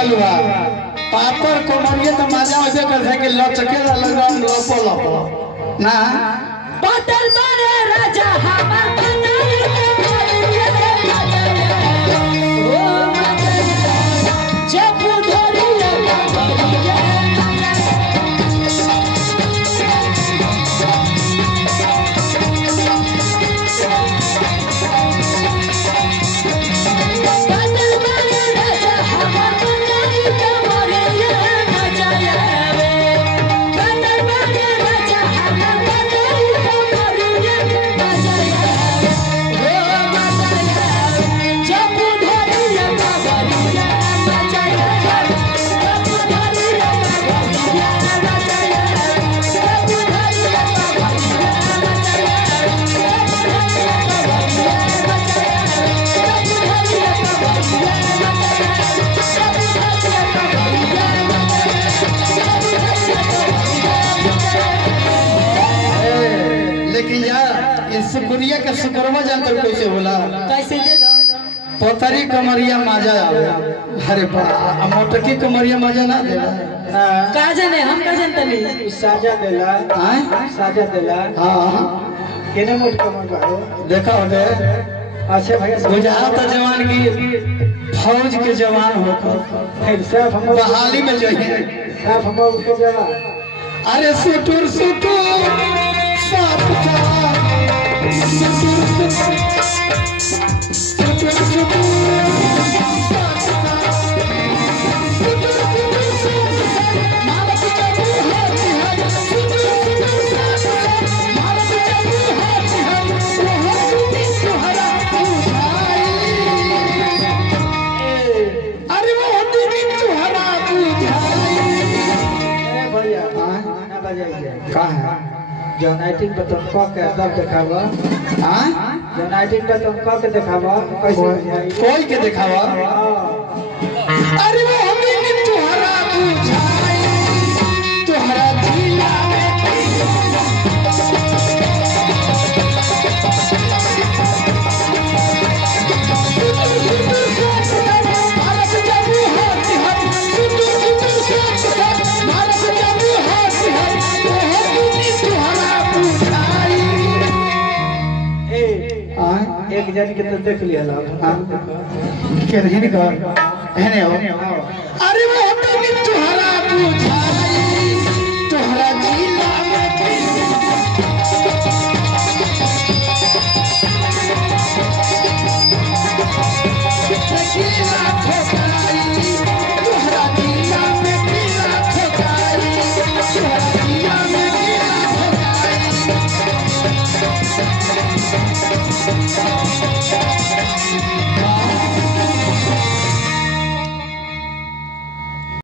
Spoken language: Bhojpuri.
बगलवा पापर कोमरिया तो मजा वैसे कर सके लचके लगा लपो लपो ना पातर मारे राजा हमर शुक्रिया के शुक्रवा जानकर कैसे होला कैसे दे दो पोतरी कमरिया मजा आवे अरे बा मोटकी कमरिया मजा ना देला का जाने हम का जानते नहीं साजा देला हां साजा देला हां केने मोट कमर बाड़ो देखा होले अच्छा भैया बुझा तो जवान की फौज के जवान होकर सब हम बहाली में जाइए सब हम उसको जवान अरे सुटुर सुटुर साथ यूनाइटेड पे तुम को के दब दिखावा हां यूनाइटेड पे तुम को के दिखावा कैसे कोई के दिखावा अरे वो हमें तुहरा बुझाई तुहरा दिला एक जन के तो देख लिया ला के नहीं कर एने हो अरे वो हमें